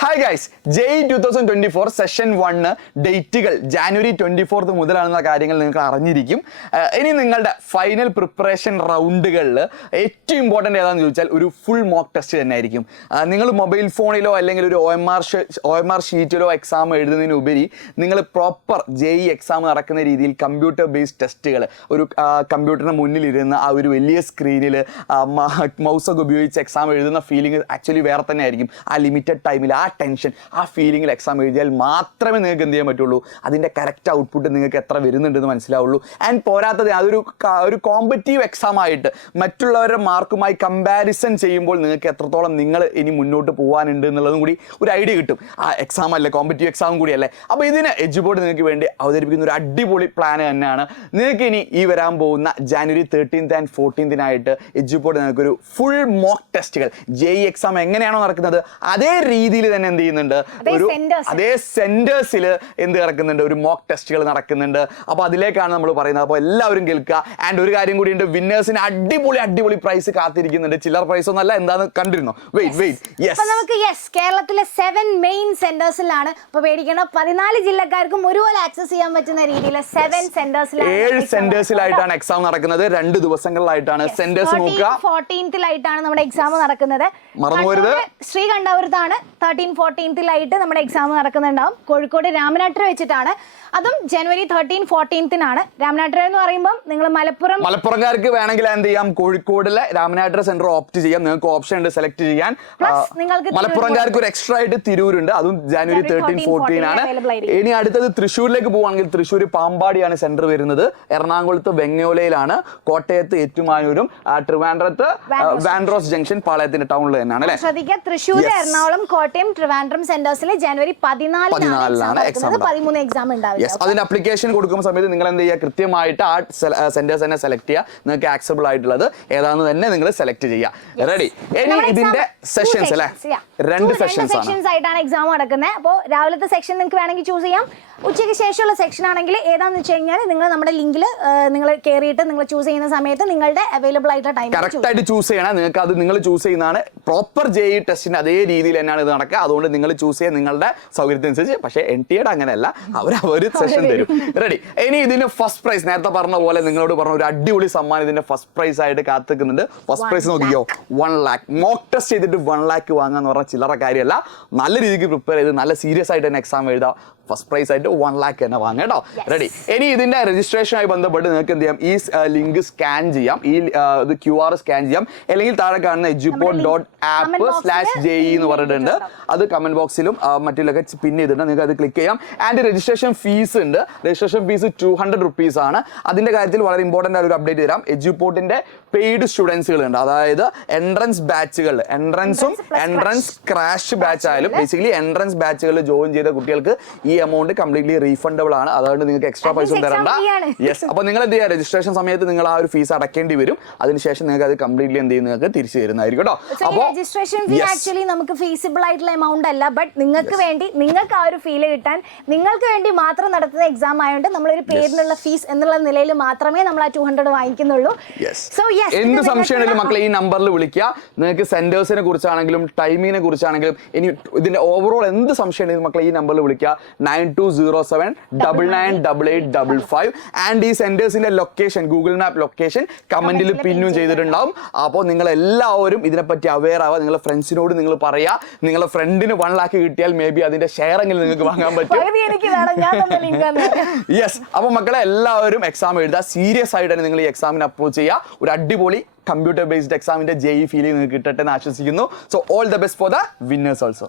Hi guys, JEE 2024 session 1 ഡേറ്റുകൾ ജാനുവരി 24 മുതലാണെന്ന കാര്യങ്ങൾ നിങ്ങൾക്ക് അറിഞ്ഞിരിക്കും. ഇനി നിങ്ങളുടെ ഫൈനൽ പ്രിപ്പറേഷൻ റൗണ്ടുകളിൽ ഏറ്റവും ഇമ്പോർട്ടൻ്റ് ഏതാണെന്ന് ചോദിച്ചാൽ ഒരു ഫുൾ മോക്ക് ടെസ്റ്റ് തന്നെ ആയിരിക്കും. നിങ്ങൾ മൊബൈൽ ഫോണിലോ അല്ലെങ്കിൽ ഒരു OMR ഷീറ്റിലോ എക്സാം എഴുതുന്നതിനുപരി നിങ്ങൾ പ്രോപ്പർ JEE എക്സാം നടക്കുന്ന രീതിയിൽ കമ്പ്യൂട്ടർ ബേസ്ഡ് ടെസ്റ്റുകൾ ഒരു കമ്പ്യൂട്ടറിന് മുന്നിലിരുന്ന് ആ ഒരു വലിയ സ്ക്രീനിൽ മൗസൊക്കെ ഉപയോഗിച്ച് എക്സാം എഴുതുന്ന ഫീലിംഗ് ആക്ച്വലി വേറെ തന്നെ ആയിരിക്കും. ആ ലിമിറ്റഡ് ടൈമിൽ ആ ടെൻഷൻ, ആ ഫീലിംഗിൽ എക്സാം എഴുതിയാൽ മാത്രമേ നിങ്ങൾക്ക് എന്ത് ചെയ്യാൻ പറ്റുള്ളൂ, അതിൻ്റെ കറക്റ്റ് ഔട്ട്പുട്ട് നിങ്ങൾക്ക് എത്ര വരുന്നുണ്ടെന്ന് മനസ്സിലാവുള്ളൂ. ആൻഡ് പോരാത്തത് അതൊരു കോമ്പറ്റീവ് എക്സാം ആയിട്ട് മറ്റുള്ളവരുടെ മാർക്കുമായി കമ്പാരിസൺ ചെയ്യുമ്പോൾ നിങ്ങൾക്ക് എത്രത്തോളം നിങ്ങൾ ഇനി മുന്നോട്ട് പോകാനുണ്ട് എന്നുള്ളതും കൂടി ഒരു ഐഡിയ കിട്ടും. ആ എക്സാം അല്ലേ, കോമ്പറ്റീവ് എക്സാം കൂടിയല്ലേ. അപ്പോൾ ഇതിന് എഡ്യൂബോർഡ് നിങ്ങൾക്ക് വേണ്ടി അവതരിപ്പിക്കുന്ന ഒരു അടിപൊളി പ്ലാൻ തന്നെയാണ്. നിങ്ങൾക്ക് ഇനി ഈ വരാൻ പോകുന്ന ജാനുവരി 13th and 14th എഡ്യൂബോർഡ് നിങ്ങൾക്കൊരു ഫുൾ മോക്ക് ടെസ്റ്റുകൾ JEE എക്സാം എങ്ങനെയാണോ നടക്കുന്നത് അതേ രീതിയിൽ തന്നെ എന്ത് ചെയ്യുന്നുണ്ട്, അതേ സെന്റേഴ്സിൽ എന്ത് നടക്കുന്നുണ്ട്, ഒരു മോക്ക് ടെസ്റ്റുകൾ നടക്കുന്നുണ്ട്. അപ്പോൾ അതിലേക്കാണ് നമ്മൾ പറയുന്നത്. അപ്പോൾ എല്ലാവരും കേൾക്കുക. ആൻഡ് ഒരു കാര്യം കൂടിയുണ്ട്, വിന്നേഴ്സിന് അടിപൊളി പ്രൈസ് കാത്തിരിക്കുന്നുണ്ട്. ചില്ലർ പ്രൈസ് ഒന്നല്ല, എന്താന്ന് കണ്ടിരുന്നോ? കേരളത്തിലെ 7 മെയിൻ സെന്റേഴ്സിലാണ്. അപ്പോൾ പേടിക്കണം, 14 ജില്ലക്കാർക്കും ഒരുപോലെ ആക്സസ് ചെയ്യാൻ പറ്റുന്ന രീതിയിൽ 7 സെന്റേഴ്സിലായിട്ടാണ് എക്സാം നടക്കുന്നത്. 2 ദിവസങ്ങളിലായിട്ടാണ്. സെന്റേഴ്സ് നോക്കുക. 14th നമ്മുടെ എക്സാം നടക്കുന്നത്. മറന്നുപോരുത്, ശ്രീകണ്ഠപുരത്താണ് 13-14th നമ്മുടെ എക്സാം നടക്കുന്നുണ്ടാവും. കോഴിക്കോട് രാമനാട്ടുകര വെച്ചിട്ടാണ്. അതും ജനുവരി 13-14th രാമനാട്ടുകര എന്ന് പറയുമ്പോൾ നിങ്ങൾ മലപ്പുറംകാർക്ക് വേണമെങ്കിൽ എന്ത് ചെയ്യാം, കോഴിക്കോടിലെ രാമനാട്ടുകര സെന്റർ ഓപ്റ്റ് ചെയ്യാം. നിങ്ങൾക്ക് ഓപ്ഷൻ ഉണ്ട് സെലക്ട് ചെയ്യാൻ. മലപ്പുറംകാർക്ക് ഒരു എക്സ്ട്രാ ആയിട്ട് തിരൂരുണ്ട്, അതും ജനുവരി 13-14 ഇനി അടുത്തത് തൃശ്ശൂരിലേക്ക് പോവുകയാണെങ്കിൽ തൃശ്ശൂർ പാമ്പാടിയാണ് സെന്റർ വരുന്നത്. എറണാകുളത്ത് വെങ്ങോലയിലാണ്. കോട്ടയത്ത് ഏറ്റുമാനൂരും ട്രിവാൻഡ്രത്ത് വാൻഡ്രോസ് ജംഗ്ഷൻ പാളയത്തിന്റെ ടൗണിൽ തന്നെയാണ് അല്ലേ. ശ്രദ്ധിക്കുക, തൃശ്ശൂർ, എറണാകുളം, കോട്ടയം, ട്രിവാൻഡ്രം സെന്റേഴ്സിൽ ജനുവരി 14 എക്സാം. 13 എക്സാം ഉണ്ടാവും. അതിന്റെ അപ്ലിക്കേഷൻ കൊടുക്കുന്ന സമയത്ത് നിങ്ങൾ എന്ത് ചെയ്യുക, കൃത്യമായിട്ട് ആ സെന്റേഴ്സ് തന്നെ സെലക്ട് ചെയ്യുക. നിങ്ങൾക്ക് ആക്സബിൾ ആയിട്ടുള്ളത് ഏതാണെന്ന് തന്നെ നിങ്ങൾ സെലക്ട് ചെയ്യുക. റെഡി? ഇതിന്റെ സെഷൻസ് അല്ലേ, 2 സെഷൻസ് ആയിട്ടാണ് എക്സാം നടക്കുന്നത്. അപ്പോൾ രാവിലത്തെ സെക്ഷൻ നിങ്ങൾക്ക് വേണമെങ്കിൽ ചൂസ് ചെയ്യാം. ഉച്ചയ്ക്ക് ശേഷമുള്ള സെക്ഷൻ ആണെങ്കിൽ ഏതാണെന്ന് വെച്ച് കഴിഞ്ഞാൽ നിങ്ങൾ നമ്മുടെ ലിങ്കിൽ നിങ്ങൾ കയറിയിട്ട് നിങ്ങൾ ചൂസ് ചെയ്യുന്ന സമയത്ത് നിങ്ങളുടെ അവൈലബിൾ ആയിട്ടുള്ള ടൈം കറക്റ്റ് ആയിട്ട് ചൂസ് ചെയ്യണം. നിങ്ങൾക്ക് അത് നിങ്ങൾ ചൂസ് ചെയ്യുന്നതാണ് പ്രോപ്പർ JEE ടെസ്റ്റിന് അതേ രീതിയിൽ തന്നെയാണ് ഇത് നടക്കുക. അതുകൊണ്ട് നിങ്ങൾ ചൂസ് ചെയ്യുക നിങ്ങളുടെ സൗകര്യത്തിനനുസരിച്ച്. പക്ഷേ NTA അങ്ങനെയല്ല, അവർ സെഷൻ തരും. റെഡി? ഇനി ഇതിന് ഫസ്റ്റ് പ്രൈസ് നേരത്തെ പറഞ്ഞ പോലെ നിങ്ങളോട് പറഞ്ഞ ഒരു അടിപൊളി സമ്മാനം ഇതിന്റെ ഫസ്റ്റ് പ്രൈസ് ആയിട്ട് കാത്തിക്കുന്നുണ്ട്. ഫസ്റ്റ് പ്രൈസ് നോക്കിയോ, 1 lakh. മോക്ക് ടെസ്റ്റ് ചെയ്തിട്ട് 1 lakh വാങ്ങാന്ന് പറഞ്ഞാൽ ചില്ലറ കാര്യമല്ല. നല്ല രീതിക്ക് പ്രിപ്പയർ ചെയ്ത് നല്ല സീരിയസ് ആയിട്ട് തന്നെ എക്സാം എഴുതാം. ഫസ്റ്റ് പ്രൈസ് ആയിട്ട് 1 lakh തന്നെ വാങ്ങാം കേട്ടോ. റെഡി? ഇനി ഇതിന്റെ രജിസ്ട്രേഷനുമായി ബന്ധപ്പെട്ട് നിങ്ങൾക്ക് എന്ത് ചെയ്യാം, ഈ ലിങ്ക് സ്കാൻ ചെയ്യാം, ഈ QR സ്കാൻ ചെയ്യാം. അല്ലെങ്കിൽ താഴെ കാണുന്ന eduboard.app/JEE എന്ന് പറഞ്ഞിട്ടുണ്ട്. അത് കമന്റ് ബോക്സിലും മറ്റിലൊക്കെ പിൻ ചെയ്തിട്ടുണ്ട്. നിങ്ങൾക്ക് അത് ക്ലിക്ക് ചെയ്യാം. ആൻഡ് രജിസ്ട്രേഷൻ ഫീസ് ഉണ്ട്. രജിസ്ട്രേഷൻ ഫീസ് 200 rupees ആണ്. അതിന്റെ കാര്യത്തിൽ വളരെ ഇമ്പോർട്ടൻ്റ് ആയ ഒരു അപ്ഡേറ്റ് തരാം. എഡ്യൂപോർട്ടിന്റെ പെയ്ഡ് സ്റ്റുഡൻസുകൾ ഉണ്ട്. അതായത് എൻട്രൻസ് ബാച്ചുകൾ, എൻട്രൻസ് ക്രാഷ് ബാച്ച് ആയാലും ബേസിക്കലി എൻട്രൻസ് ബാച്ചുകളിൽ ജോയിൻ ചെയ്ത കുട്ടികൾക്ക് ഈ എമൗണ്ട് കംപ്ലീറ്റ്ലി റീഫണ്ടബിൾ ആണ്. അതുകൊണ്ട് നിങ്ങൾക്ക് എക്സ്ട്രാ പൈസ ഒന്നും തരണ്ട. യെസ്. അപ്പോൾ നിങ്ങൾ എന്ത് ചെയ്യുക, രജിസ്ട്രേഷൻ സമയത്ത് നിങ്ങൾ ആ ഒരു ഫീസ് അടക്കേണ്ടി വരും. അതിനുശേഷം നിങ്ങൾക്ക് അത് കംപ്ലീറ്റ്ലി എന്ത് ചെയ്യുന്നത്, നിങ്ങൾക്ക് തിരിച്ചു തരുന്നതായിരിക്കും കേട്ടോ. അപ്പോൾ രജിസ്ട്രേഷൻ ഫീ ആക്ച്വലി നമുക്ക് ഫീസിബിൾ ആയിട്ടുള്ള എമൗണ്ട് അല്ല. ബട്ട് നിങ്ങൾക്ക് വേണ്ടി, നിങ്ങൾക്ക് ആ ഒരു ഫീൽ കിട്ടാൻ നിങ്ങൾക്ക് വേണ്ടി മാത്രം നടത്തുന്ന എക്സാം ആയതുകൊണ്ട് നമ്മളൊരു പേരിനുള്ള ഫീസ് എന്നുള്ള നിലയിൽ മാത്രമേ നമ്മൾ ആ 200 വാങ്ങിക്കുന്നുള്ളൂ. സോ എന്ത് സംശയമാണെങ്കിലും മക്കളെ ഈ നമ്പറിൽ വിളിക്കുക. നിങ്ങൾക്ക് സെന്റേഴ്സിനെ കുറിച്ചാണെങ്കിലും ടൈമിങ്ങിനെ കുറിച്ചാണെങ്കിലും ഇനി ഇതിന്റെ ഓവറോൾ എന്ത് സംശയം ഉണ്ടെങ്കിലും മക്കളെ ഈ നമ്പറിൽ വിളിക്കുക. 9207998855. ആൻഡ് ഈ സെന്റേഴ്സിന്റെ ലൊക്കേഷൻ, ഗൂഗിൾ മാപ്പ് ലൊക്കേഷൻ കമന്റിൽ പിന്നും ചെയ്തിട്ടുണ്ടാവും. അപ്പോൾ നിങ്ങൾ എല്ലാവരും ഇതിനെപ്പറ്റി അവെയർ ആവുക. നിങ്ങളുടെ ഫ്രണ്ട്സിനോട് നിങ്ങൾ പറയുക. നിങ്ങളുടെ ഫ്രണ്ടിന് 1 lakh കിട്ടിയാൽ മേ ബി അതിന്റെ ഷെയർ എങ്കിലും നിങ്ങൾക്ക് വാങ്ങാൻ പറ്റും. യെസ്. അപ്പോൾ മക്കളെ എല്ലാവരും എക്സാം എഴുതുക. സീരിയസ് ആയിട്ട് തന്നെ നിങ്ങൾ ഈ എക്സാമിന് അപ്രോച്ച് ചെയ്യുക. ഒരു അടിപൊളി കമ്പ്യൂട്ടർ ബേസ്ഡ് എക്സാമിന്റെ JEE ഫീലിംഗ് നിങ്ങൾക്ക് കിട്ടട്ടെ എന്ന് ആശംസിക്കുന്നു. So all the best for the winners also.